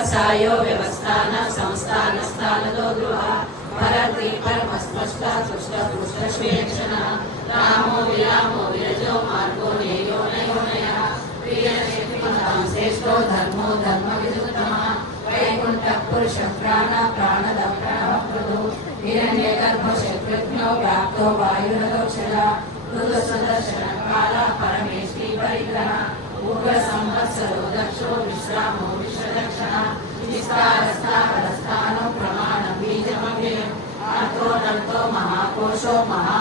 व्यवसायो व्यवस्थान संस्थान स्थानदो गृह भरति परमस्पष्ट तुष्ट पुष्ट स्वेक्षण रामो विरामो विरजो मार्गो नेयो नयोनयः प्रियशक्तिमतां श्रेष्ठो धर्मो धर्मविदुत्तमः वैकुण्ठः पुरुषः प्राण प्राणदः प्रणवप्रदो हिरण्यगर्भशत्रुघ्नो व्याप्तो वायुरदोक्षरा ऋतुसुदर्शन काल परमेष्टि परिग्रह उग्र संवत्सरो दक्षो विश्रामो विश्वदक्षः विस्तारस्थानो प्रमाणं बीजमव्ययम् अर्थो नर्तो महाकोशो महा